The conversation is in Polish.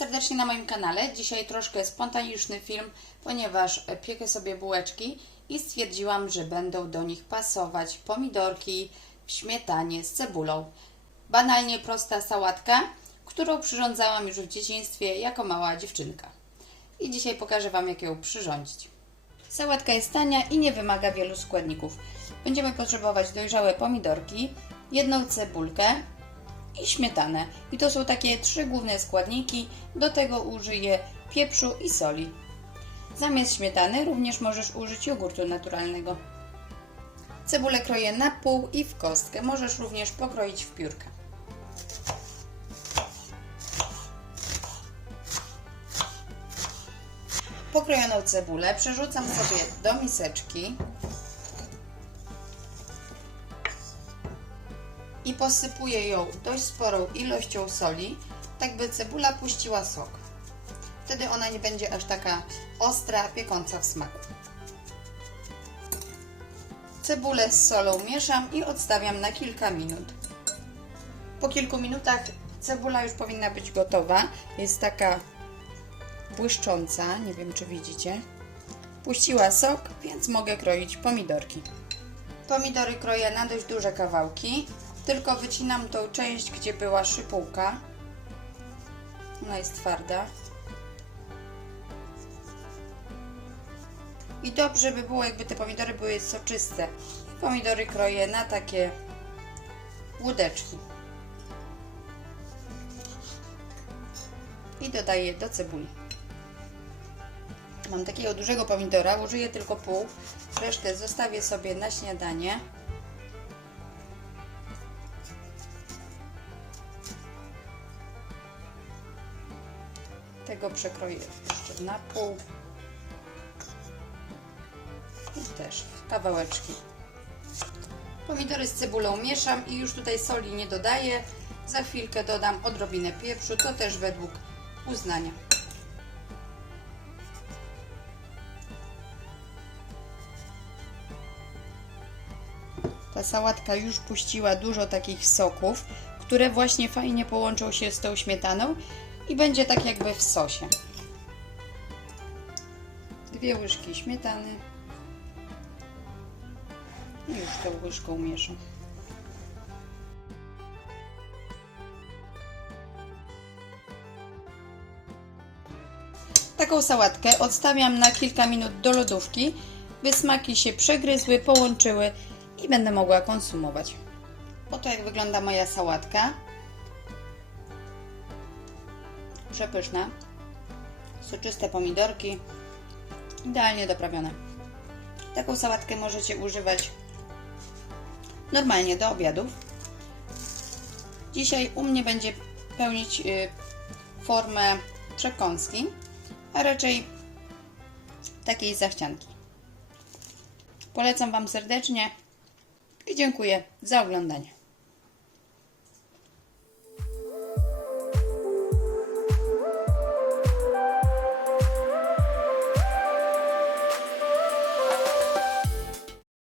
serdecznie na moim kanale. Dzisiaj troszkę spontaniczny film, ponieważ piekę sobie bułeczki i stwierdziłam, że będą do nich pasować pomidorki w śmietanie z cebulą. Banalnie prosta sałatka, którą przyrządzałam już w dzieciństwie jako mała dziewczynka. I dzisiaj pokażę Wam, jak ją przyrządzić. Sałatka jest tania i nie wymaga wielu składników. Będziemy potrzebować dojrzałe pomidorki, jedną cebulkę i śmietanę. I to są takie trzy główne składniki. Do tego użyję pieprzu i soli. Zamiast śmietany również możesz użyć jogurtu naturalnego. Cebulę kroję na pół i w kostkę. Możesz również pokroić w piórka. Pokrojoną cebulę przerzucam sobie do miseczki i posypuję ją dość sporą ilością soli, tak by cebula puściła sok. Wtedy ona nie będzie aż taka ostra, piekąca w smaku. Cebulę z solą mieszam i odstawiam na kilka minut. Po kilku minutach cebula już powinna być gotowa. Jest taka błyszcząca, nie wiem czy widzicie. Puściła sok, więc mogę kroić pomidorki. Pomidory kroję na dość duże kawałki. Tylko wycinam tą część, gdzie była szypułka. Ona jest twarda. I dobrze by było, jakby te pomidory były soczyste. Pomidory kroję na takie łódeczki. I dodaję do cebuli. Mam takiego dużego pomidora, użyję tylko pół. Resztę zostawię sobie na śniadanie. Tego przekroję jeszcze na pół i też w kawałeczki. Pomidory z cebulą mieszam i już tutaj soli nie dodaję. Za chwilkę dodam odrobinę pieprzu, to też według uznania. Ta sałatka już puściła dużo takich soków, które właśnie fajnie połączą się z tą śmietaną i będzie tak jakby w sosie. 2 łyżki śmietany i już tą łyżką mieszam. Taką sałatkę odstawiam na kilka minut do lodówki, by smaki się przegryzły, połączyły i będę mogła konsumować. Oto jak wygląda moja sałatka. Przepyszna. Soczyste pomidorki. Idealnie doprawione. Taką sałatkę możecie używać normalnie do obiadów. Dzisiaj u mnie będzie pełnić formę przekąski, a raczej takiej zachcianki. Polecam Wam serdecznie i dziękuję za oglądanie.